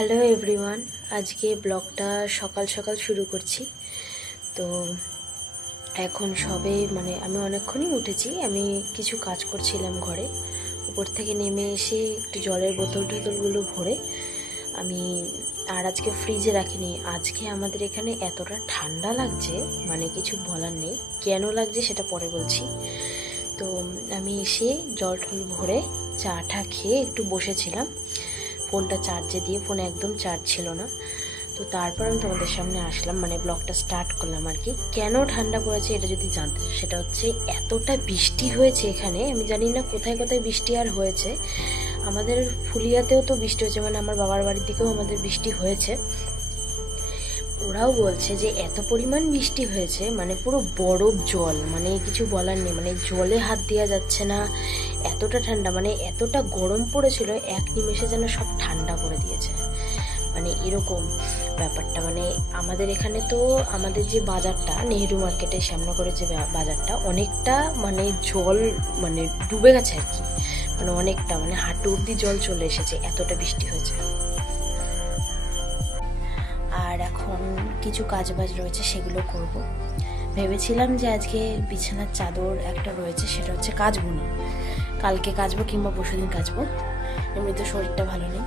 Hello everyone, আজকে ব্লগটা সকাল সকাল শুরু করছি। তো এখন সবে আমি অনেকক্ষণই উঠেছি। আমি কিছু কাজ করছিলাম ঘরে। উপর থেকে নেমে এসে একটু জলের বোতল টোতলগুলো ভরে আমি আজকে ফ্রিজে রাখিনি। আজকে আমাদের এখানে এতটা ঠান্ডা লাগছে, কিছু বলার নেই। কেন লাগছে সেটা পরে বলছি। তো আমি এসে জল টল ভরে চা টা খেয়ে একটু বসেছিলাম, ফোনটা চার্জে দিয়ে। ফোনে একদম চার্জ ছিল না। তো তারপর আমি তোমাদের সামনে আসলাম, ব্লগটা স্টার্ট করলাম আর কি। কেন ঠান্ডা পড়েছে এটা যদি জানতে, সেটা হচ্ছে এতটা বৃষ্টি হয়েছে এখানে। আমি জানি না কোথায় কোথায় বৃষ্টি আর হয়েছে। আমাদের ফুলিয়াতেও তো বৃষ্টি হয়েছে, আমার বাবার বাড়ির দিকেও আমাদের বৃষ্টি হয়েছে। ওরাও বলছে যে এত পরিমাণ বৃষ্টি হয়েছে, পুরো বরফ জল, কিছু বলার নেই। জলে হাত দেওয়া যাচ্ছে না, এতটা ঠান্ডা। এতটা গরম পড়েছিল, এক নিমেষে যেন সব ঠান্ডা করে দিয়েছে। এরকম ব্যাপারটা। আমাদের এখানে তো আমাদের যে বাজারটা, নেহেরু মার্কেটের সামনে করে যে বাজারটা, অনেকটা জল ডুবে গেছে আর কি। অনেকটা হাঁটু অব্দি জল চলে এসেছে, এতটা বৃষ্টি হয়েছে। আর এখন কিছু কাজবাজ রয়েছে, সেগুলো করব। ভেবেছিলাম যে আজকে বিছানার চাদর একটা রয়েছে, সেটা হচ্ছে কাচবো না, কালকে কাচবো কিংবা পরশুদিন কাচবো। এমনি তো শরীরটা ভালো নেই।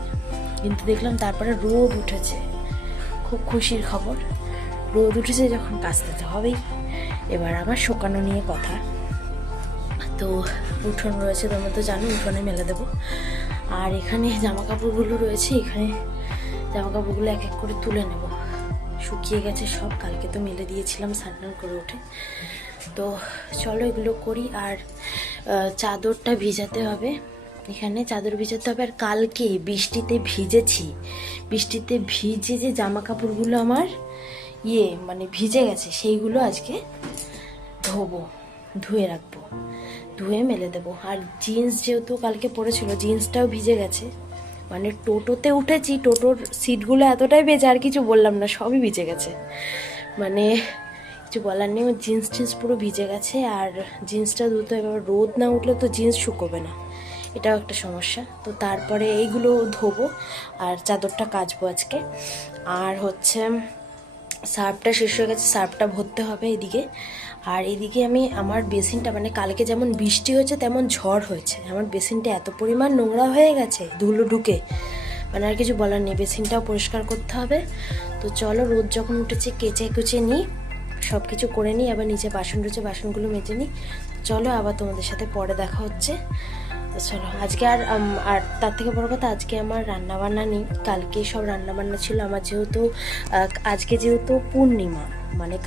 কিন্তু দেখলাম তারপরে রোদ উঠেছে, খুব খুশির খবর। রোদ উঠেছে যখন কাচতে তো হবেই। এবার আমার শুকানো নিয়ে কথা। তো উঠোন রয়েছে, তোমরা তো জানো, উঠোনে মেলে দেবো। আর এখানে জামা কাপড়গুলো রয়েছে, এখানে জামা কাপড়গুলো এক এক করে তুলে নেব। শুকিয়ে গেছে সব, কালকে তো মেলে দিয়েছিলাম স্নান করে উঠে। তো চলো এগুলো করি। আর চাদরটা ভিজাতে হবে, এখানে চাদর ভিজাতে হবে। আর কালকে বৃষ্টিতে ভিজেছি, বৃষ্টিতে ভিজে যে জামা কাপড়গুলো আমার ভিজে গেছে, সেইগুলো আজকে ধোবো, ধুয়ে রাখবো, ধুয়ে মেলে দেবো। আর জিন্স যেহেতু কালকে পরেছিল, জিন্সটাও ভিজে গেছে। টোটোতে উঠেছি, টোটোর সিটগুলো এতটাই ভেজে, আর কিছু বললাম না, সবই ভিজে গেছে। কিছু বলার নেই, জিন্স টিন্স পুরো ভিজে গেছে। আর জিন্সটা ধুতে এবার রোদ না উঠলে তো জিন্স শুকোবে না, এটাও একটা সমস্যা। তো তারপরে এইগুলো ধোবো আর চাদরটা কাচবো আজকে। আর হচ্ছে সার্ফটা শেষ হয়ে গেছে, সার্ফটা ভরতে হবে এদিকে। আর এদিকে আমি আমার বেসিনটা, কালকে যেমন বৃষ্টি হয়েছে তেমন ঝড় হয়েছে, আমার বেসিনটা এত পরিমাণ নোংরা হয়ে গেছে, ধুলো ঢুকে, আর কিছু বলার নেই। বেসিনটাও পরিষ্কার করতে হবে। তো চলো, রোদ যখন উঠেছে কেচে কুচে নিই, সব কিছু করে নিই। আবার নিচে বাসন রয়েছে, বাসনগুলো মেজে নিই। চলো, আবার তোমাদের সাথে পরে দেখা হচ্ছে। তো চলো আজকে আর তার থেকে বড় কথা, আজকে আমার রান্নাবান্না নেই। কালকে সব রান্নাবান্না ছিল আমার, যেহেতু আজকে যেহেতু পূর্ণিমা,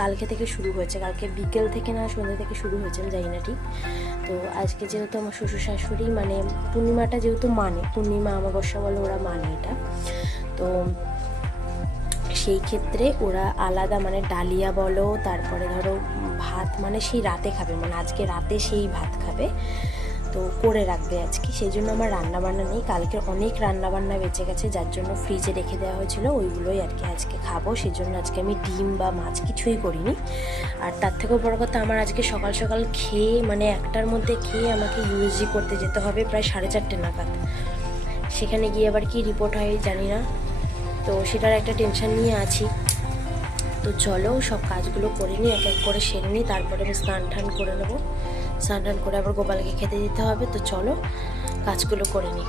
কালকে থেকে শুরু হয়েছে, কালকে বিকেল থেকে না সন্ধ্যা থেকে শুরু হয়েছে, আমি জানি না ঠিক। তো আজকে যেহেতু আমার শ্বশুর শাশুড়ি পূর্ণিমাটা যেহেতু পূর্ণিমা অমাবস্যা বলে ওরা এটা। তো সেই ক্ষেত্রে ওরা আলাদা ডালিয়া বলো, তারপরে ধরো ভাত সেই রাতে খাবে, আজকে রাতে সেই ভাত খাবে, তো করে রাখবে আজকে। সেই জন্য আমার রান্নাবান্না নেই। কালকে অনেক রান্নাবান্না বেঁচে গেছে, যার জন্য ফ্রিজে রেখে দেওয়া হয়েছিল, ওইগুলোই আর কি আজকে খাবো। সেই জন্য আজকে আমি ডিম বা মাছ কিছুই করিনি। আর তার থেকেও বড় কথা, আমার আজকে সকাল সকাল খেয়ে 1টার মধ্যে খেয়ে আমাকে ইউএসজি করতে যেতে হবে প্রায় 4:30 নাগাদ। সেখানে গিয়ে আবার কি রিপোর্ট হয় জানি না, তো সেটার একটা টেনশন নিয়ে আছি। তো চলো সব কাজগুলো করে নিই, এক এক করে সেরে নিই, তারপরে আমি স্নান টান করে নেবো। স্নান টান করে আবার গোপালকে খেতে দিতে হবে। তো চলো কাজগুলো করে নিই।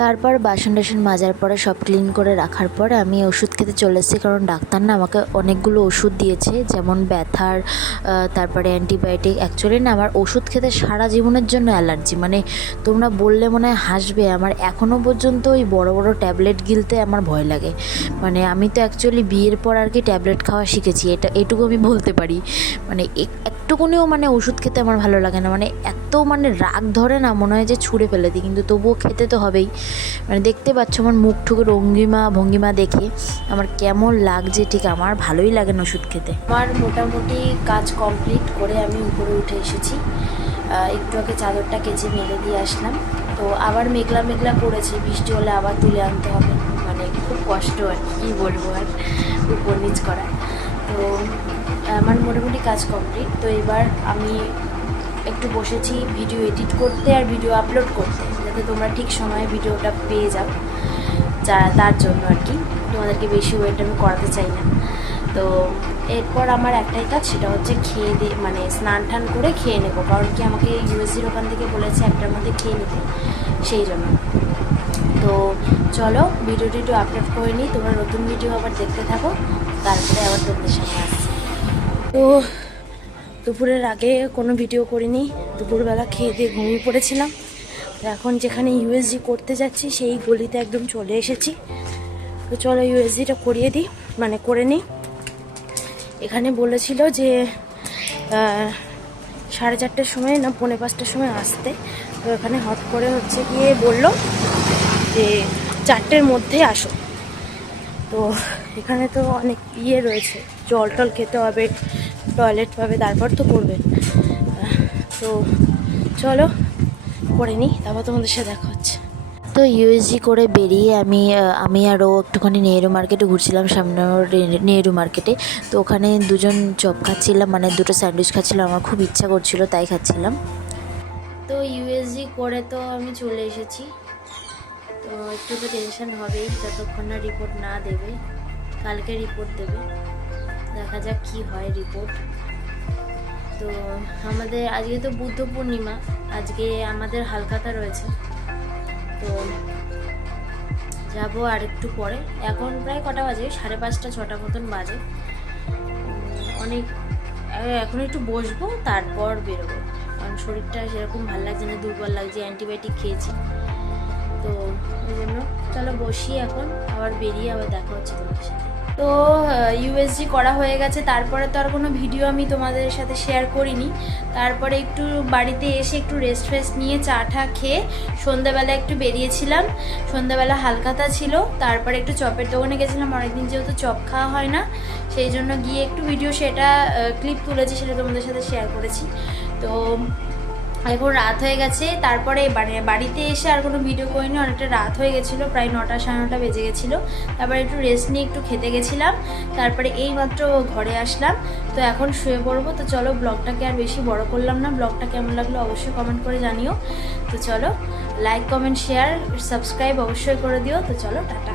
তারপর বাসন টাসন মাজার পরে সব ক্লিন করে রাখার পরে আমি ওষুধ খেতে চলে এসেছি, কারণ ডাক্তার না আমাকে অনেকগুলো ওষুধ দিয়েছে, যেমন ব্যথার, তারপরে অ্যান্টিবায়োটিক। অ্যাকচুয়ালি না আমার ওষুধ খেতে সারা জীবনের জন্য অ্যালার্জি, মানে তোমরা বললে মনে হয় হাসবে, আমার এখনও পর্যন্ত ওই বড় বড় ট্যাবলেট গিলতে আমার ভয় লাগে। মানে আমি তো অ্যাকচুয়ালি বিয়ের পর আর কি ট্যাবলেট খাওয়া শিখেছি, এটুকু আমি বলতে পারি। মানে একটুকুনিও মানে ওষুধ খেতে আমার ভালো লাগে না, মানে এত মানে রাগ ধরে না, মনে হয় যে ছুঁড়ে ফেলে দিই, কিন্তু তবুও খেতে তো হবেই। মানে দেখতে পাচ্ছ আমার মুখ ঠুকে ভঙ্গিমা দেখে আমার কেমন লাগছে, ঠিক আমার ভালোই লাগে না ওষুধ খেতে। আমার মোটামুটি কাজ কমপ্লিট করে আমি উপরে উঠে এসেছি, একটু আগে চাদরটা কেচে মেলে দিয়ে আসলাম। তো আবার মেঘলা মেঘলা করেছে, বৃষ্টি হলে আবার তুলে আনতে হবে, মানে খুব কষ্ট আর কি বলবো আর উপর নিচ করা। তো আমার মোটামুটি কাজ কমপ্লিট। তো এবার আমি একটু বসেছি ভিডিও এডিট করতে আর ভিডিও আপলোড করতে, যাতে তোমরা ঠিক সময়ে ভিডিওটা পেয়ে যাও, তার জন্য আর কি। তোমাদেরকে বেশি ওয়েট আমি করাতে চাই না। তো এরপর আমার একটাই কাজ, সেটা হচ্ছে খেয়ে দিয়ে মানে স্নান টান করে খেয়ে নেবো, কারণ কি আমাকে ইউএসজির ওখান থেকে বলেছে একটার মধ্যে খেয়ে নিতে, সেই জন্য। তো চলো ভিডিওটি একটু আপলোড করে নিই, তোমরা নতুন ভিডিও আবার দেখতে থাকো, তারপরে আবার তোমাদের সামনে আসছি। তো দুপুরের আগে কোনো ভিডিও করিনি, দুপুরবেলা খেয়ে দিয়ে ঘুমিয়ে পড়েছিলাম। এখন যেখানে ইউএসজি করতে যাচ্ছি সেই গলিতে একদম চলে এসেছি। তো চলো ইউএসজিটা করিয়ে দিই, মানে করে নিই। এখানে বলেছিল যে 4:30টার সময় না 4:45টার সময় আসতে, তো এখানে হট করে হচ্ছে গিয়ে বললো যে 4টের মধ্যে আসো। তো এখানে তো অনেক রয়েছে, জল টল খেতে হবে, টয়লেট পাবে, তারপর তো করবে। তো চলো করে নিই, তারপর তোমাদের সাথে দেখা হচ্ছে। তো ইউএসজি করে বেরিয়ে আমি আরও একটুখানি নেহেরু মার্কেটে ঘুরছিলাম, সামনে নেহেরু মার্কেটে। তো ওখানে দুজন চপ খাচ্ছিলাম, মানে দুটো স্যান্ডউইচ খাচ্ছিলাম, আমার খুব ইচ্ছা করছিল তাই খাচ্ছিলাম। তো ইউএসজি করে তো আমি চলে এসেছি। তো একটু তো টেনশন হবেই যতক্ষণ না রিপোর্ট না দেবে, কালকে রিপোর্ট দেবে, দেখা যাক কি হয় রিপোর্ট। তো আমাদের আজকে তো বুদ্ধ পূর্ণিমা, আজকে আমাদের হালখাতা রয়েছে, তো যাবো আর একটু পরে। এখন প্রায় কটা বাজে, 5:30 6টা মতন বাজে। অনেক এখন একটু বসবো, তারপর বেরোবো, কারণ শরীরটা সেরকম ভালো লাগছে না, দুর্বল লাগছে, অ্যান্টিবায়োটিক খেয়েছি। তো ওই জন্য চলো বসি এখন, আবার বেরিয়ে আবার দেখা হচ্ছে তোমাদের সাথে। তো ইউএসজি করা হয়ে গেছে, তারপরে তো আর কোনো ভিডিও আমি তোমাদের সাথে শেয়ার করিনি। তারপরে একটু বাড়িতে এসে একটু রেস্ট নিয়ে চা টা খেয়ে সন্ধ্যাবেলা একটু বেরিয়েছিলাম, সন্ধ্যাবেলা হালখাতা ছিল। তারপরে একটু চপের দোকানে গেছিলাম, অনেকদিন যেহেতু চপ খাওয়া হয় না, সেই জন্য গিয়ে একটু ভিডিও সেটা ক্লিপ তুলেছি, সেটা তোমাদের সাথে শেয়ার করেছি। তো এখন রাত হয়ে গেছে, তারপরে বাড়িতে এসে আর কোনো ভিডিও করিনি, অনেকটা রাত হয়ে গেছিলো, প্রায় 9টা 9:30 বেজে গেছিলো। তারপরে একটু রেস্ট নিয়ে একটু খেতে গেছিলাম, তারপরে এইমাত্র ঘরে আসলাম। তো এখন শুয়ে পড়বো। তো চলো ব্লগটাকে আর বেশি বড় করলাম না, ব্লগটা কেমন লাগলো অবশ্যই কমেন্ট করে জানিও। তো চলো লাইক কমেন্ট শেয়ার সাবস্ক্রাইব অবশ্যই করে দিও। তো চলো টাটা।